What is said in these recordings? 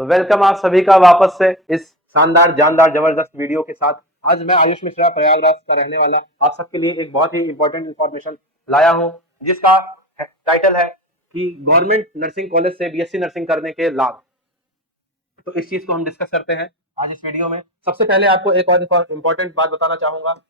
तो वेलकम आप सभी का वापस से इस शानदार जानदार जबरदस्त वीडियो के साथ। आज मैं आयुष मिश्रा प्रयागराज का रहने वाला आप सबके लिए एक बहुत ही इंपॉर्टेंट इंफॉर्मेशन लाया हूं, जिसका टाइटल है कि गवर्नमेंट नर्सिंग कॉलेज से बीएससी नर्सिंग करने के लाभ। तो इस चीज को हम डिस्कस करते हैं आज इस वीडियो में। सबसे पहले आपको एक और इंपॉर्टेंट बात बताना चाहूंगा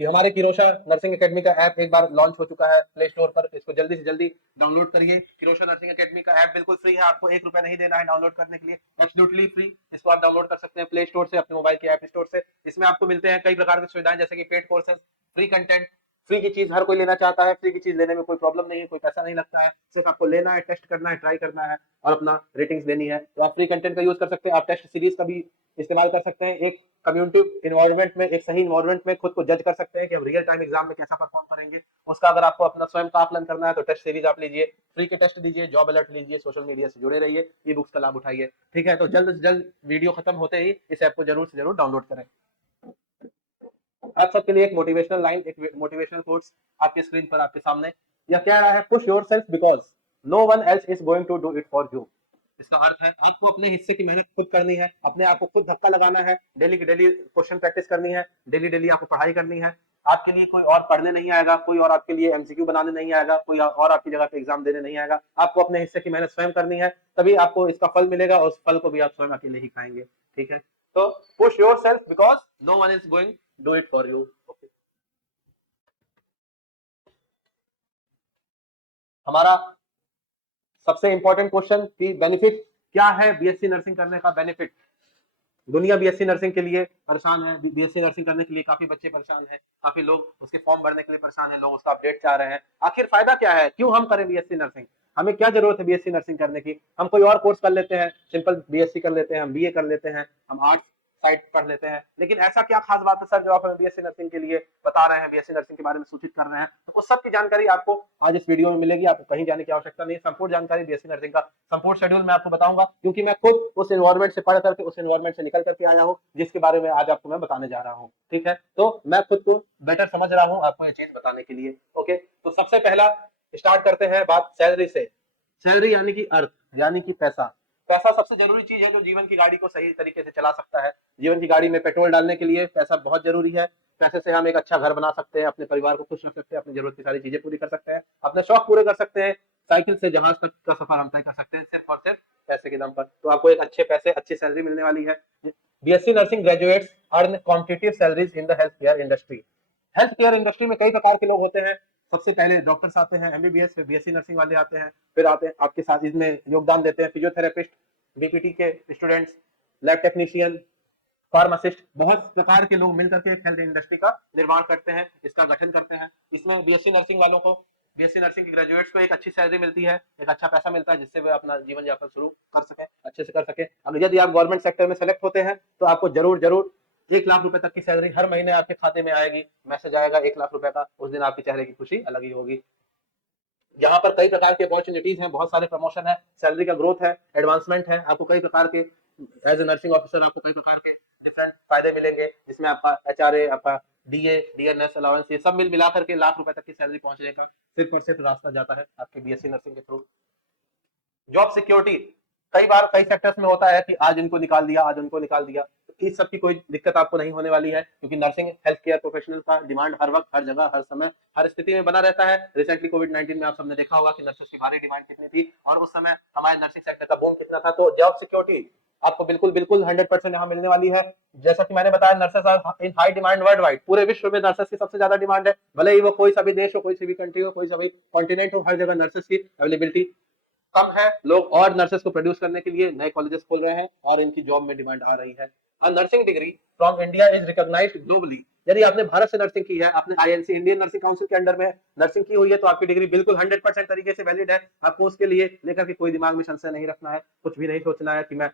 कि हमारे किरोशा नर्सिंग एकेडमी का ऐप एक बार लॉन्च हो चुका है प्ले स्टोर पर। इसको जल्दी से जल्दी डाउनलोड करिए। किरोशा नर्सिंग एकेडमी का ऐप बिल्कुल फ्री है, आपको ₹1 नहीं देना है डाउनलोड करने के लिए, एब्सोल्युटली फ्री। इसको आप डाउनलोड कर सकते हैं प्ले स्टोर से, अपने मोबाइल के ऐप स्टोर से। इसमें आपको मिलते हैं कई प्रकार की सुविधाएं, जैसे कि paid courses, free content. Free की चीज हर कोई लेना चाहता है, फ्री की चीज लेने में कोई प्रॉब्लम नहीं है, कोई पैसा नहीं लगता है, सिर्फ आपको लेना है, टेस्ट करना है, ट्राई करना है और अपना रेटिंग्स देनी है। तो आप फ्री कंटेंट का यूज कर सकते हैं, आप टेस्ट सीरीज का भी इस्तेमाल कर सकते हैं। एक कम्युनिटी इन्वायरमेंट में, एक सही इन्वायरमेंट में खुद को जज कर सकते हैं कि हम रियल टाइम एग्जाम में कैसा परफॉर्म करेंगे। उसका अगर आपको अपना स्वयं का आकलन करना है तो टेस्ट सीरीज आप लीजिए, फ्री के टेस्ट दीजिए, जॉब अलर्ट लीजिए, सोशल मीडिया से जुड़े रहिए, ई बुक्स का लाभ उठाइए। ठीक है, तो जल्द से जल्द वीडियो खत्म होते ही इस ऐप को जरूर से जरूर डाउनलोड करें। आप सबके लिए एक मोटिवेशनल लाइन, एक मोटिवेशनल कोट्स आपके स्क्रीन पर आपके सामने। यह कह रहा है, push yourself because no one else is going to do it for you. इसका अर्थ है आपको अपने हिस्से की मेहनत खुद करनी है, अपने आप को खुद धक्का लगाना है, डेली की डेली क्वेश्चन प्रैक्टिस करनी है, डेली डेली आपको पढ़ाई करनी है। आपके लिए कोई और पढ़ने नहीं आएगा, कोई और आपके लिए एमसीक्यू बनाने नहीं आएगा, कोई और आपकी जगह पे एग्जाम देने नहीं आएगा। आपको अपने हिस्से की मेहनत स्वयं करनी है, तभी आपको इसका फल मिलेगा और उस फल को भी आप स्वयं अकेले ही खाएंगे। ठीक है, तो push yourself because no one is going do it for you. हमारा सबसे इंपॉर्टेंट क्वेश्चन की बेनिफिट क्या है, बीएससी नर्सिंग करने का बेनिफिट। दुनिया बीएससी नर्सिंग के लिए परेशान है, बीएससी नर्सिंग करने के लिए काफी बच्चे परेशान हैं, काफी लोग उसके फॉर्म भरने के लिए परेशान हैं, लोग उसका अपडेट चाह रहे हैं। आखिर फायदा क्या है, क्यों हम करें बीएससी नर्सिंग, हमें क्या जरूरत है बीएससी नर्सिंग करने की। हम कोई और कोर्स कर लेते हैं, सिंपल बीएससी कर लेते हैं, हम बीए कर लेते हैं, हम आर्ट्स साइड पढ़ लेते हैं, लेकिन ऐसा क्या खास बात है सर जो आप हमें बीएससी नर्सिंग के लिए बता रहे हैं, बीएससी नर्सिंग के बारे में सूचित कर रहे हैं। तो उस सब की जानकारी आपको आज इस वीडियो में मिलेगी, आपको कहीं जाने की आवश्यकता नहीं है। संपूर्ण जानकारी बीएससी नर्सिंग का संपूर्ण शेड्यूल मैं आपको बताऊंगा, क्योंकि मैं खुद उस एनवायरमेंट से पढ़ करके, उस एनवायरमेंट से निकल करके आया हूँ, जिसके बारे में आज आपको मैं बताने जा रहा हूँ। ठीक है, तो मैं खुद को बेटर समझ रहा हूँ आपको ये चीज बताने के लिए। ओके, तो सबसे पहला स्टार्ट करते हैं बात सैलरी से। सैलरी यानी कि अर्थ, यानी कि पैसा। पैसा सबसे जरूरी चीज है जो जीवन की गाड़ी को सही तरीके से चला सकता है। जीवन की गाड़ी में पेट्रोल डालने के लिए पैसा बहुत जरूरी है। पैसे से हम एक अच्छा घर बना सकते हैं, अपने परिवार को खुश रख सकते हैं, अपनी जरूरत की सारी चीजें पूरी कर सकते हैं, अपने शौक पूरे कर सकते हैं, साइकिल से जहाज तक का सफर हम तय कर सकते हैं, सिर्फ और सिर्फ पैसे के दम पर। तो आपको एक अच्छे पैसे, अच्छी सैलरी मिलने वाली है। BSc nursing graduates earn competitive salaries in the health care industry. Health care industry में कई प्रकार के लोग होते हैं। सबसे पहले डॉक्टर्स आते हैं, एमबीबीएस, फिर बीएससी नर्सिंग वाले आते हैं, फिर आते हैं आपके साथ इसमें योगदान देते हैं फिजियोथेरेपिस्ट, बीपीटी के स्टूडेंट्स, लैब टेक्नीशियन, फार्मासिस्ट। बहुत प्रकार के लोग मिलकर के हेल्थ इंडस्ट्री का निर्माण करते हैं, इसका गठन करते हैं। इसमें बीएससी नर्सिंग वालों को, बीएससी नर्सिंग के ग्रेजुएट्स को एक अच्छी सैलरी मिलती है, एक अच्छा पैसा मिलता है, जिससे वे अपना जीवन यापन शुरू कर सके, अच्छे से कर सके। अगर यदि आप गवर्नमेंट सेक्टर में सेलेक्ट होते हैं तो आपको जरूर जरूर 1 लाख रुपए तक की सैलरी हर महीने आपके खाते में आएगी, मैसेज आएगा 1 लाख रुपए का। उस दिन आपके चेहरे की खुशी अलग ही होगी। यहाँ पर कई प्रकार के अपॉर्चुनिटीज हैं, बहुत सारे प्रमोशन है, सैलरी का ग्रोथ है, एडवांसमेंट है, आपको कई प्रकार के एज ए नर्सिंग ऑफिसर आपको कई प्रकार के डिफरेंट फायदे मिलेंगे, जिसमें आपका एचआरए, आपका डीए, डीएनएस अलाउंस, ये सब मिला करके ₹1 लाख तक की सैलरी पहुंचने का सिर्फ और सिर्फ रास्ता जाता है आपके बीएससी नर्सिंग के थ्रू। जॉब सिक्योरिटी, कई बार कई सेक्टर्स में होता है कि आज इनको निकाल दिया, आज उनको निकाल दिया। इस सब की कोई दिक्कत आपको नहीं होने वाली है, क्योंकि नर्सिंग हेल्थ केयर प्रोफेशनल का डिमांड हर वक्त, हर जगह, हर समय, हर स्थिति में बना रहता है। रिसेंटली कोविड-19 में आप सबने देखा होगा कि नर्सेस की भारी डिमांड कितनी थी और उस समय हमारे नर्सिंग सेक्टर का बूम कितना था। तो जॉब सिक्योरिटी आपको बिल्कुल बिल्कुल 100% यहाँ मिलने वाली है। जैसा कि मैंने बताया, nurses are in high demand worldwide. पूरे विश्व में नर्सेस की सबसे ज्यादा डिमांड है, भले ही वो कोई सा भी देश हो, कोई सी भी कंट्री हो, कोई सा भी कॉन्टिनेंट हो, हर जगह नर्सेस की अवेलेबिलिटी कम है। लोग और नर्सेस को प्रोड्यूस करने के लिए नए कॉलेजेस खोल रहे हैं और इनकी जॉब में डिमांड आ रही है। Nursing degree from India is recognised globally. यदि आपने भारत से नर्सिंग की है, आपने आईएनसी, इंडियन नर्सिंग काउंसिल के अंडर में नर्सिंग की हुई है, तो आपकी डिग्री बिल्कुल 100% तरीके से वैलिड है। आपको उसके लिए लेकर के कोई दिमाग में संशय नहीं रखना है, कुछ भी नहीं सोचना है कि मैं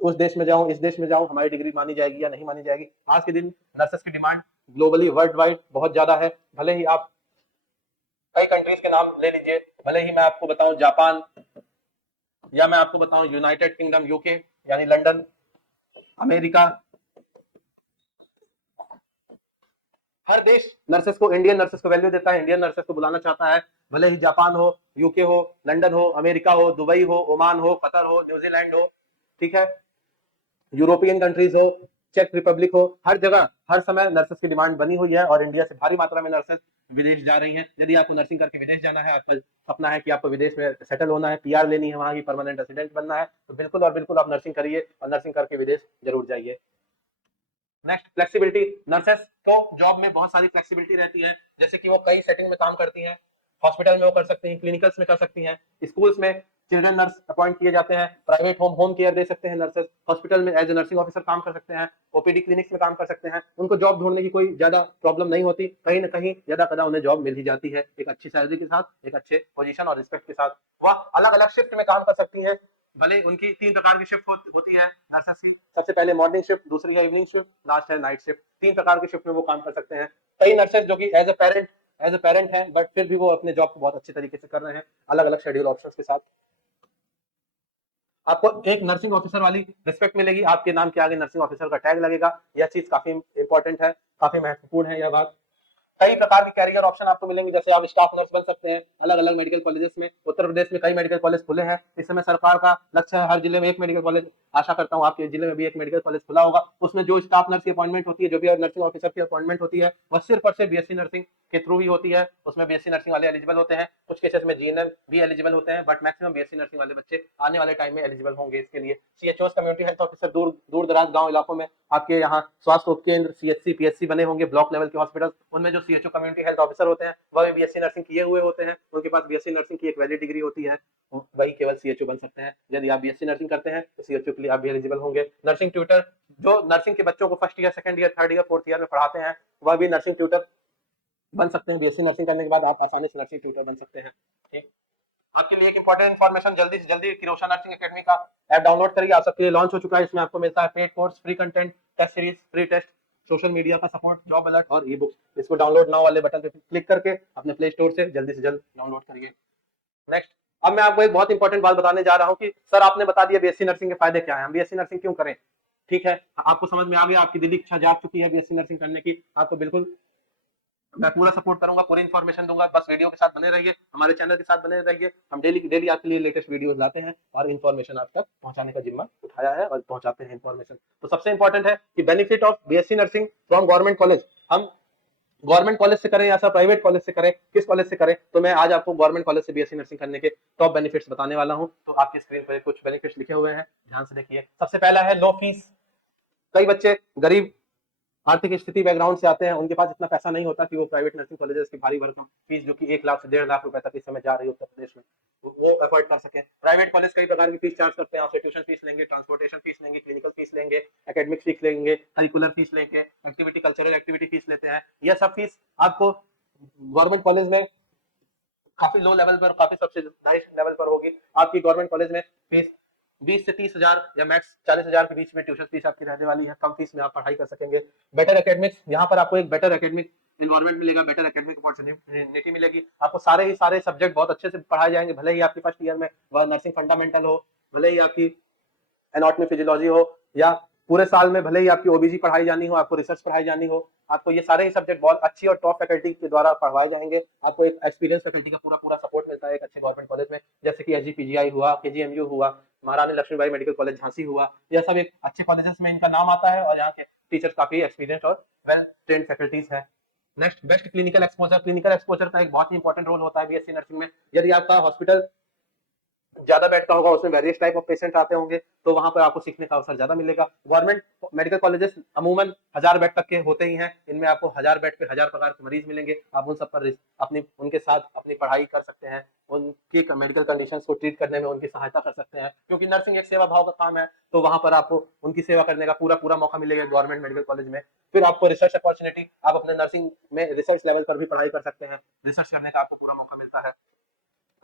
उस देश में जाऊं, इस देश में जाऊं, हमारी डिग्री मानी जाएगी या नहीं मानी जाएगी। आज के दिन नर्सेस की डिमांड ग्लोबली, वर्ल्ड वाइड बहुत ज्यादा है। भले ही आप कई कंट्रीज के नाम ले लीजिए, भले ही मैं आपको बताऊं जापान, या मैं आपको बताऊं यूनाइटेड किंगडम, यूके यानी लंदन, अमेरिका, हर देश नर्सेस को, इंडियन नर्सेस को वैल्यू देता है, इंडियन नर्सेस को बुलाना चाहता है, भले ही जापान हो, यूके हो, लंदन हो, अमेरिका हो, दुबई हो, ओमान हो, कतर हो, न्यूजीलैंड हो, ठीक है, यूरोपियन कंट्रीज हो, चेक रिपब्लिक हो, हर जगह हर समय नर्सेस की डिमांड बनी हुई है और इंडिया से भारी मात्रा में नर्सेस विदेश जा रही हैं। यदि आपको नर्सिंग करके विदेश जाना है, आपका सपना है कि आपको विदेश में सेटल होना है, पीआर लेनी है, वहां की परमानेंट रेसिडेंट बनना है, तो बिल्कुल और बिल्कुल आप नर्सिंग करिए और नर्सिंग करके विदेश जरूर जाइए। Next, flexibility. नर्सेस को जॉब में बहुत सारी फ्लेक्सिबिलिटी रहती है, जैसे कि वो कई सेटिंग में काम करती हैं, हॉस्पिटल में वो कर सकती हैं, क्लिनिकल्स में कर सकती हैं, स्कूल्स में चिल्ड्रन नर्स अपॉइंट किए जाते हैं, प्राइवेट होम केयर दे सकते हैं नर्सेस, हॉस्पिटल में एज ए नर्सिंग ऑफिसर काम कर सकते हैं, ओपीडी क्लिनिक्स में काम कर सकते हैं, उनको जॉब ढूंढने की कोई ज्यादा प्रॉब्लम नहीं होती, कहीं ना कहीं ज्यादा कदा उन्हें जॉब मिल ही जाती है, एक अच्छी सैलरी के साथ, एक अच्छे पोजीशन और रिस्पेक्ट के साथ। वह अलग अलग शिफ्ट में काम कर सकती हैं, भले उनकी 3 प्रकार की शिफ्ट होती है नर्सेस की, सबसे पहले मॉर्निंग शिफ्ट, दूसरी है इवनिंग शिफ्ट, लास्ट है नाइट शिफ्ट, 3 प्रकार की शिफ्ट में वो काम कर सकते हैं। कई नर्सेस जो कि एज ए पेरेंट हैं, बट फिर भी वो अपने जॉब को बहुत अच्छे तरीके से कर रहे हैं, अलग अलग शेड्यूल ऑप्शंस के साथ। आपको एक नर्सिंग ऑफिसर वाली रिस्पेक्ट मिलेगी, आपके नाम के आगे नर्सिंग ऑफिसर का टैग लगेगा, यह चीज काफी इंपॉर्टेंट है, काफी महत्वपूर्ण है यह बात। कई प्रकार के कैरियर ऑप्शन आपको मिलेंगे, जैसे आप स्टाफ नर्स बन सकते हैं अलग अलग मेडिकल कॉलेजेस में, उत्तर प्रदेश में कई मेडिकल कॉलेज खुले हैं, इस समय सरकार का लक्ष्य है हर जिले में एक मेडिकल कॉलेज, आशा करता हूँ आपके जिले में भी एक मेडिकल कॉलेज खुला होगा, उसमें जो स्टाफ नर्स की अपॉइंटमेंट होती है, जो भी नर्सिंग ऑफिसर की अपॉइंटमेंट होती है, वह सिर्फ और सिर्फ बीएससी नर्सिंग के थ्रू ही होती है, उसमें बीएससी नर्सिंग वाले एलिजिबल होते हैं, कुछ केसेस में जीएनएम भी एलिजिबल होते हैं, बट मैक्सिमम बीएससी नर्सिंग वाले बच्चे आने वाले टाइम में एलिजिबल होंगे इसके लिए। सीएचओ कम्युनिटी हेल्थ ऑफिसर दूर दराज गांव इलाकों में आपके यहाँ स्वास्थ्य उपकेंद्र, सीएचसी, पीएचसी बने होंगे, ब्लॉक लेवल के हॉस्पिटल, उनमें जो सीएचओ कम्युनिटी हेल्थ ऑफिसर होते हैं वह भी बीएससी नर्सिंग किए हुए होते हैं, उनके पास बीएससी नर्सिंग की एक वैलिड डिग्री होती है, वही केवल सीएचओ बन सकते हैं। यदि आप बीएससी नर्सिंग करते हैं तो सीएचओ के लिए आप भी एलिजिबल होंगे। नर्सिंग ट्यूटर, जो नर्सिंग के बच्चों को first year, second year, third year, fourth year में पढ़ाते हैं, वह भी नर्सिंग ट्यूटर बन सकते हैं। बीएससी नर्सिंग करने के बाद आप आसानी से नर्सिंग ट्यूटर बन सकते हैं। ठीक, आपके लिए एक इंपॉर्टेंट इन्फॉर्मेशन, जल्दी से जल्दी किरोशा नर्सिंग एकेडमी का ऐप डाउनलोड करिए, आप सबके लिए लॉन्च हो चुका है, इसमें आपको मिलता है paid course, free content, test series, free test, social media का सपोर्ट, जॉब अलर्ट और ई बुक्स। इसको डाउनलोड नाउ वाले बटन पे क्लिक करके अपने प्ले स्टोर से जल्दी डाउनलोड करिए। नेक्स्ट, अब मैं आपको एक बहुत इंपॉर्टेंट बात बताने जा रहा हूँ कि सर आपने बता दिया बीएससी नर्सिंग के फायदे क्या है, हम बीएससी नर्सिंग क्यों करें, ठीक है, आपको समझ में आ गया, आपकी दिली इच्छा जाग चुकी है बीएससी नर्सिंग करने की, आपको बिल्कुल मैं पूरा सपोर्ट करूंगा, पूरी इन्फॉर्मेशन दूंगा, बस वीडियो के साथ बने रहिए, हमारे चैनल के साथ बने रहिए, हम डेली आपके लिए लेटेस्ट वीडियोस लाते हैं और इन्फॉर्मेशन आप तक पहुंचाने का जिम्मा उठाया है और पहुंचाते हैं इन्फॉर्मेशन। तो सबसे इंपॉर्टेंट है कि benefit of BSc nursing from government college, हम गवर्नमेंट कॉलेज से करें या सर प्राइवेट कॉलेज से करें, किस कॉलेज से करें, तो मैं आज आपको गवर्नमेंट कॉलेज से बीएससी नर्सिंग करने के टॉप बेनिफिट्स बताने वाला हूं। तो आपकी स्क्रीन पर कुछ बेनिफिट्स लिखे हुए हैं, ध्यान से देखिए। सबसे पहला है लो फीस। कई बच्चे गरीब आर्थिक स्थिति बैकग्राउंड से आते हैं, उनके पास इतना पैसा नहीं होता कि वो प्राइवेट नर्सिंग कॉलेजेस की भारी भरकम फीस, जो कि 1 लाख से 1.5 लाख रुपए तक इस समय जा रही है उत्तर प्रदेश में, वो अफोर्ड कर सके। प्राइवेट कॉलेज कई प्रकार की फीस चार्ज करते हैं, आपसे ट्यूशन फीस लेंगे, ट्रांसपोर्टेशन फीस लेंगे, क्लिनिकल फीस लेंगे, एकेडमिक फीस लेंगे, करिकुलर फीस लेंगे, एक्टिविटी कल्चरल एक्टिविटी फीस लेते हैं। यह सब फीस आपको गवर्नमेंट कॉलेज में काफी लो लेवल पर, काफी सब्सिडाइज लेवल पर होगी। आपकी गवर्नमेंट कॉलेज में फीस 20 से 30 हजार या मैक्स 40 हजार के बीच में ट्यूशन फीस आपकी रहने वाली है, कम फीस में आप पढ़ाई कर सकेंगे। बेटर एकेडमिक्स, यहाँ पर आपको एक बेटर एकेडमिक इन्वायरमेंट मिलेगा, बेटर एकेडमिक अपॉर्चुनिटी मिलेगी, आपको सारे सब्जेक्ट बहुत अच्छे से पढ़ाए जाएंगे, भले ही आपकी फर्स्ट ईयर में वह नर्सिंग फंडामेंटल हो, भले ही आपकी एनाटॉमी फिजियोलॉजी हो, या पूरे साल में भले ही आपकी ओबीजी पढ़ाई जानी हो, आपको रिसर्च पढ़ाई जानी हो, आपको ये सारे ही सब्जेक्ट बहुत अच्छी और टॉप फैकल्टी के द्वारा पढ़वाए जाएंगे। आपको एक एक्सपीरियंस फैकल्टी का पूरा सपोर्ट मिलता है एक अच्छे गवर्नमेंट कॉलेज में, जैसे कि एसजीपीजीआई हुआ, केजीएमयू हुआ, महारानी लक्ष्मीबाई मेडिकल कॉलेज झांसी हुआ, यह सब एक अच्छे कॉलेजेस में इनका नाम आता है और यहाँ के टीचर्स काफी एक्सपीरियंस और वेल ट्रेन्ड फैकल्टीज है। Next, best clinical exposure. Clinical exposure का एक बहुत ही इंपॉर्टेंट रोल होता है बीएससी नर्सिंग में। यदि आपका हॉस्पिटल ज्यादा बेड का होगा, उसमें वेरियस टाइप ऑफ पेशेंट आते होंगे, तो वहां पर आपको सीखने का अवसर ज्यादा मिलेगा। गवर्नमेंट मेडिकल कॉलेजेस अमूमन 1000 बेड तक के होते ही हैं, इनमें आपको 1000 बेड पे 1000 प्रकार के मरीज मिलेंगे, आप उन सब पर अपनी उनके साथ अपनी पढ़ाई कर सकते हैं, उनकी मेडिकल कंडीशंस को ट्रीट करने में उनकी सहायता कर सकते हैं, क्योंकि नर्सिंग एक सेवा भाव का काम है, तो वहां पर आपको उनकी सेवा करने का पूरा मौका मिलेगा गवर्नमेंट मेडिकल कॉलेज में। फिर आपको रिसर्च अपॉर्चुनिटी, आप अपने नर्सिंग में रिसर्च लेवल पर भी पढ़ाई कर सकते हैं, रिसर्च करने का आपको पूरा मौका मिलता है।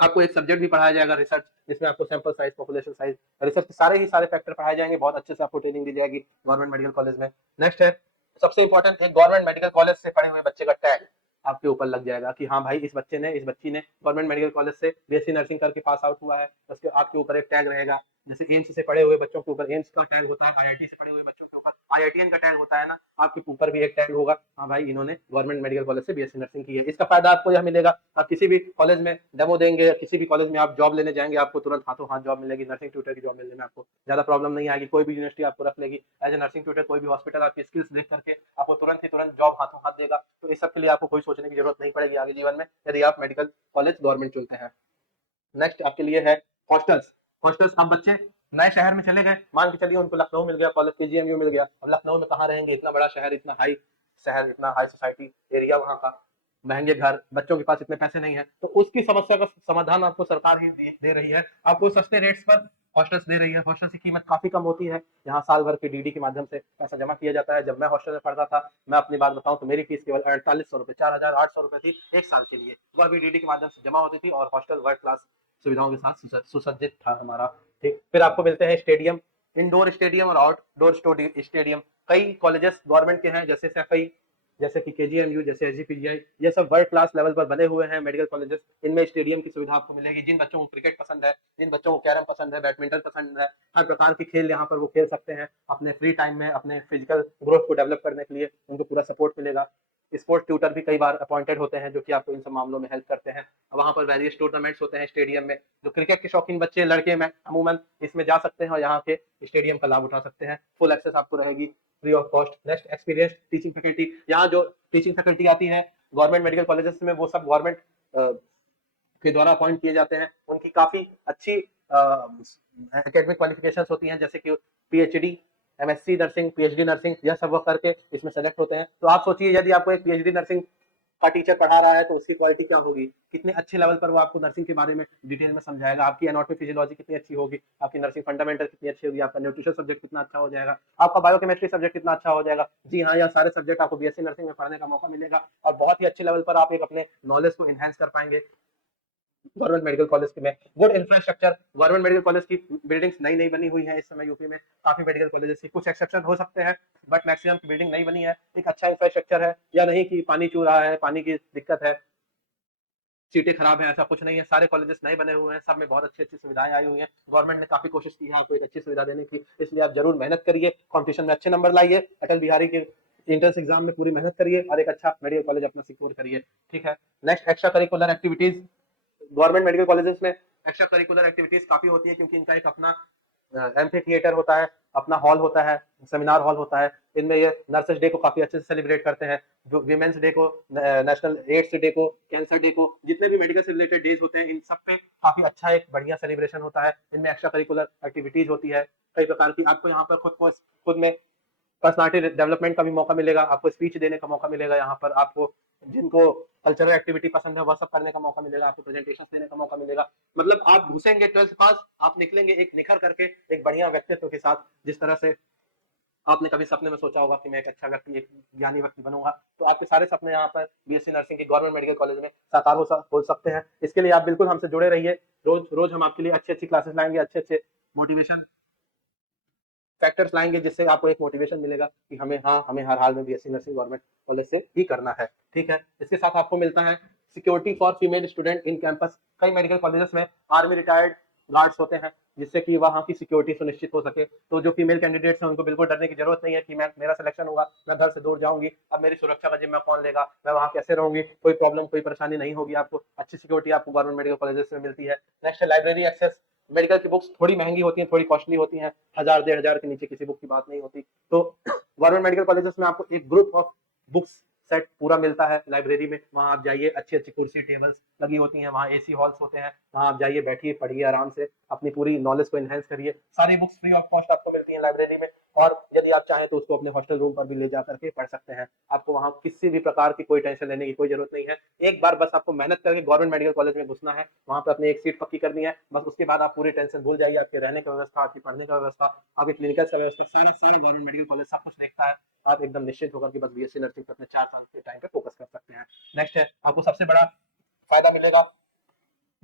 आपको एक सब्जेक्ट भी पढ़ाया जाएगा रिसर्च, जिसमें आपको sample size, population size, research के सारे फैक्टर पढ़ाए जाएंगे, बहुत अच्छे से आपको ट्रेनिंग दी जाएगी गवर्नमेंट मेडिकल कॉलेज में। नेक्स्ट है सबसे इंपॉर्टेंट, एक गवर्नमेंट मेडिकल कॉलेज से पढ़े हुए बच्चे का टैग आपके ऊपर लग जाएगा कि हाँ भाई, इस बच्ची ने गवर्नमेंट मेडिकल कॉलेज से बीएससी नर्सिंग करके पास आउट हुआ है, उसके आपके ऊपर एक टैग रहेगा। जैसे एम्स से पढ़े हुए बच्चों के ऊपर एम्स का टैग होता है, आईआईटी से पढ़े हुए बच्चों के ऊपर आईआईटीएन का टैग होता है ना, आपके ऊपर भी एक टैग होगा, हाँ भाई इन्होंने गवर्नमेंट मेडिकल कॉलेज से बीएससी नर्सिंग की है। इसका फायदा आपको यह मिलेगा, आप किसी भी कॉलेज में डेमो देंगे, किसी भी कॉलेज में आप जॉब लेने जाएंगे, आपको तुरंत हाथों हाथ जॉब मिलेगी, नर्सिंग ट्यूटर की जॉब मिलने में आपको ज्यादा प्रॉब्लम नहीं आएगी। कोई भी यूनिवर्सिटी आपको रख लेगी एज ए नर्सिंग ट्यूटर, कोई भी हॉस्पिटल आपकी स्किल्स देख करके आपको तुरंत ही तुरंत जॉब हाथों हाथ देगा। तो इस सब के लिए आपको कोई सोचने की जरूरत नहीं पड़ेगी आगे जीवन में, यदि आप मेडिकल कॉलेज गवर्नमेंट चुनते हैं। नेक्स्ट आपके लिए है हॉस्टल्स। हॉस्टल्स, आप बच्चे नए शहर में चले गए, मान के चलिए उनको लखनऊ मिल गया कॉलेज, केजीएमयू मिल गया, अब लखनऊ में कहाँ रहेंगे, इतना बड़ा शहर, इतना हाई शहर, इतना हाई सोसाइटी एरिया वहाँ का, महंगे घर, बच्चों के पास इतने पैसे नहीं है, तो उसकी समस्या का समाधान आपको सरकार ही दे रही है, आपको सस्ते रेट्स पर हॉस्टल्स दे रही है। हॉस्टल की कीमत काफी कम होती है, यहाँ साल भर के डीडी के माध्यम से पैसा जमा किया जाता है। जब मैं हॉस्टल में पढ़ता था, मैं अपनी बात बताऊं तो मेरी फीस केवल 4800 रुपए, 4800 रुपए थी एक साल के लिए, वह भी डीडी के माध्यम से जमा होती थी, और हॉस्टल वर्ल्ड क्लास सुविधाओं के साथ सुसज्जित था हमारा। ठीक, फिर आपको मिलते हैं स्टेडियम, इंडोर स्टेडियम और आउटडोर स्टेडियम। कई कॉलेजेस गवर्नमेंट के हैं, जैसे सैफई, जैसे कि केजीएमयू, जैसे एसजीपीजीआई, ये सब वर्ल्ड क्लास लेवल पर बने हुए हैं मेडिकल कॉलेजेस। इनमें स्टेडियम की सुविधा आपको मिलेगी। जिन बच्चों को क्रिकेट पसंद है, जिन बच्चों को कैरम पसंद है, बैडमिंटन पसंद है, हर प्रकार की खेल यहाँ पर वो खेल सकते हैं अपने फ्री टाइम में, अपने फिजिकल ग्रोथ को डेवलप करने के लिए उनको पूरा सपोर्ट मिलेगा। स्पोर्ट्स ट्यूटर भी कई बार अपॉइंटेड होते हैं, जो कि आपको इन सब मामलों में हेल्प करते हैं। वहाँ पर वेरियस टूर्नामेंट्स होते हैं स्टेडियम में, जो क्रिकेट के शौकीन बच्चे लड़के में अमूमन इसमें जा सकते हैं और यहाँ के स्टेडियम का लाभ उठा सकते हैं। फुल एक्सेस आपको रहेगी free of cost. Next, experience teaching faculty. यहाँ जो टीचिंग फैकल्टी आती है गवर्नमेंट मेडिकल कॉलेजेस में, वो सब गवर्नमेंट के द्वारा अपॉइंट किए जाते हैं। उनकी काफी अच्छी एकेडमिक क्वालिफिकेशन होती हैं, जैसे कि PhD, MSc nursing, PhD nursing, यह सब वो करके इसमें सेलेक्ट होते हैं। तो आप सोचिए, यदि आपको एक पीएचडी नर्सिंग का टीचर पढ़ा रहा है तो उसकी क्वालिटी क्या होगी, कितने अच्छे लेवल पर वो आपको नर्सिंग के बारे में डिटेल में समझाएगा, आपकी एनाटॉमी फिजियोलॉजी कितनी अच्छी होगी, आपकी नर्सिंग फंडामेंटल कितनी अच्छी होगी, आपका न्यूट्रिशन सब्जेक्ट कितना अच्छा हो जाएगा, आपका बायोकेमिस्ट्री सब्जेक्ट कितना अच्छा हो जाएगा। जी हाँ, यह सारे सब्जेक्ट आपको बीएससी नर्सिंग में पढ़ने का मौका मिलेगा, और बहुत ही अच्छे लेवल पर आप एक अपने नॉलेज को एनहांस कर पाएंगे गवर्नमेंट मेडिकल कॉलेज में। Good infrastructure, government medical college की बिल्डिंग्स नई नई बनी हुई है इस समय यूपी में, काफी मेडिकल कॉलेजेस की, कुछ एक्सेप्शन हो सकते हैं बट मैक्सिमम की बिल्डिंग नहीं बनी है। एक अच्छा इंफ्रास्ट्रक्चर है, या नहीं कि पानी चू रहा है, पानी की दिक्कत है, सीटें खराब है, ऐसा कुछ नहीं है। सारे कॉलेजेस नए बने हुए हैं, सब में बहुत अच्छी अच्छी सुविधाएं आई हुई हैं। गवर्नमेंट ने काफी कोशिश की है आपको एक अच्छी सुविधा देने की, इसलिए आप जरूर मेहनत करिए, कॉम्पिटिशन में अच्छे नंबर लाइए, अटल बिहारी के एंट्रेंस एग्जाम में पूरी मेहनत करिए और एक अच्छा मेडिकल कॉलेज अपना सिक्योर करिए। ठीक है। Next, extra curricular activities. Government medical colleges में एक्स्ट्रा करिकुलर एक्टिविटीज काफी होती है, क्योंकि इनका एक अपना एम्फी थिएटर होता है, अपना हॉल होता है, सेमिनार हॉल होता है। इनमें ये नर्सेस डे को काफी अच्छे से सेलिब्रेट करते हैं, जो विमेंस डे को, नेशनल एड्स डे को, कैंसर डे को, जितने भी मेडिकल से रिलेटेड डेज होते हैं, इन सब पे काफी अच्छा एक बढ़िया सेलिब्रेशन होता है। इनमें एक्स्ट्रा करिकुलर एक्टिविटीज होती है कई प्रकार की। आपको यहाँ पर खुद में पर्सनालिटी डेवलपमेंट का भी मौका मिलेगा, आपको स्पीच देने का मौका मिलेगा, यहाँ पर आपको जिनको कल्चरल एक्टिविटी पसंद है वह सब करने का मौका मिलेगा, आपको प्रेजेंटेशन देने का मौका मिलेगा। मतलब आप घुसेंगे 12th पास, आप निकलेंगे एक निखर करके एक बढ़िया व्यक्तित्व के साथ, जिस तरह से आपने कभी सपने में सोचा होगा कि मैं एक अच्छा व्यक्ति, एक ज्ञानी व्यक्ति बनूंगा, तो आपके सारे सपने यहाँ पर बीएससी नर्सिंग के गवर्नमेंट मेडिकल कॉलेज में साकार हो सकते हैं। इसके लिए आप बिल्कुल हमसे जुड़े रहिए, रोज रोज हम आपके लिए अच्छी अच्छी क्लासेस लाएंगे, अच्छे अच्छे मोटिवेशन फैक्टर्स लाएंगे, जिससे आपको एक मोटिवेशन मिलेगा कि हमें हर हाल में बीएससी नर्सिंग गवर्नमेंट कॉलेज से ही करना है। ठीक है। इसके साथ आपको मिलता है security for female student in campus. कई मेडिकल कॉलेजेस में आर्मी रिटायर्ड गार्ड्स होते हैं, जिससे कि वहाँ की सिक्योरिटी सुनिश्चित हो सके। तो जो फीमेल कैंडिडेट्स हैं उनको बिल्कुल डरने की जरूरत नहीं है कि मेरा सिलेक्शन होगा, मैं घर से दूर जाऊंगी, अब मेरी सुरक्षा का जिम्मा कौन लेगा, मैं वहाँ कैसे रहूंगी, कोई प्रॉब्लम कोई परेशानी नहीं होगी। आपको अच्छी सिक्योरिटी आपको गवर्नमेंट मेडिकल कॉलेजेस में मिलती है। नेक्स्ट है लाइब्रेरी एक्सेस। मेडिकल की बुक्स थोड़ी महंगी होती हैं, थोड़ी कॉस्टली होती हैं, 1000 1,500 के नीचे किसी बुक की बात नहीं होती। तो गवर्नमेंट मेडिकल कॉलेजेस में आपको एक ग्रुप ऑफ बुक्स सेट पूरा मिलता है लाइब्रेरी में। वहां आप जाइए, अच्छी अच्छी कुर्सी टेबल्स लगी होती हैं, वहाँ एसी हॉल्स होते हैं, वहां आप जाइए, बैठिए, पढ़िए आराम से, अपनी पूरी नॉलेज को एनहेंस करिए। सारी बुक्स फ्री ऑफ कॉस्ट आपको मिलती है लाइब्रेरी में, और यदि आप चाहें तो उसको अपने हॉस्टल रूम पर भी ले जा करके पढ़ सकते हैं। आपको वहाँ किसी भी प्रकार की कोई टेंशन लेने की कोई जरूरत नहीं है। एक बार बस आपको मेहनत करके गवर्नमेंट मेडिकल कॉलेज में घुसना है, वहाँ पे अपनी एक सीट पक्की करनी है, बस उसके बाद आप पूरी टेंशन भूल जाइए। आपके रहने की व्यवस्था, आपकी पढ़ने का व्यवस्था, आपकी क्लिनिकल का व्यवस्था, सारा सारा गवर्नमेंट मेडिकल कॉलेज सब कुछ देखता है। आप एकदम निश्चित होकर के बस बीएससी नर्सिंग पे अपने 4 साल के टाइम पे फोकस कर सकते हैं। नेक्स्ट है, आपको सबसे बड़ा फायदा मिलेगा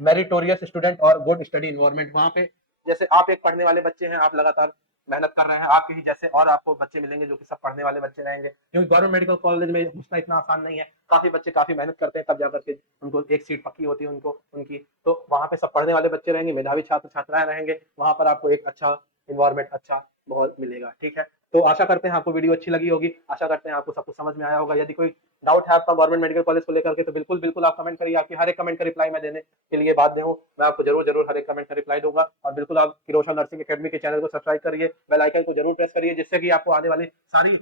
मेरिटोरियस स्टूडेंट और गुड स्टडी इन्वायरमेंट। वहाँ पे जैसे आप एक पढ़ने वाले बच्चे हैं, आप लगातार मेहनत कर रहे हैं आपके ही जैसे, और आपको बच्चे मिलेंगे जो कि सब पढ़ने वाले बच्चे रहेंगे, क्योंकि गवर्नमेंट मेडिकल कॉलेज में घुसना इतना आसान नहीं है। काफी बच्चे काफी मेहनत करते हैं तब जाकर के उनको एक सीट पक्की होती है उनको उनकी। तो वहाँ पे सब पढ़ने वाले बच्चे रहेंगे, मेधावी छात्र छात्राएं रहेंगे, वहाँ पर आपको एक अच्छा इन्वायरमेंट, अच्छा माहौल मिलेगा। ठीक है, तो आशा करते हैं आपको वीडियो अच्छी लगी होगी, आशा करते हैं आपको सब कुछ समझ में आया होगा। यदि कोई डाउट है आपका गवर्नमेंट मेडिकल कॉलेज को लेकर के, तो बिल्कुल बिल्कुल आप कमेंट करिए, आपकी हर एक कमेंट का रिप्लाई मैं देने के लिए बाध्य हूँ। मैं आपको जरूर जरूर हर एक कमेंट का रिप्लाई दूंगा। और बिल्कुल आप किरोशन नर्सिंग अकेडमी के चैनल को सब्सक्राइब करिए, बेल आइकन को जरूर प्रेस करिए, जिससे कि आपको आने वाली सारी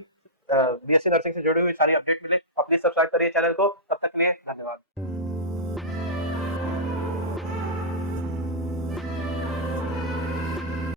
बीएससी नर्सिंग से जुड़ी हुई सारी अपडेट मिले। और प्लीज सब्सक्राइब करिए चैनल को। तब तक के लिए धन्यवाद।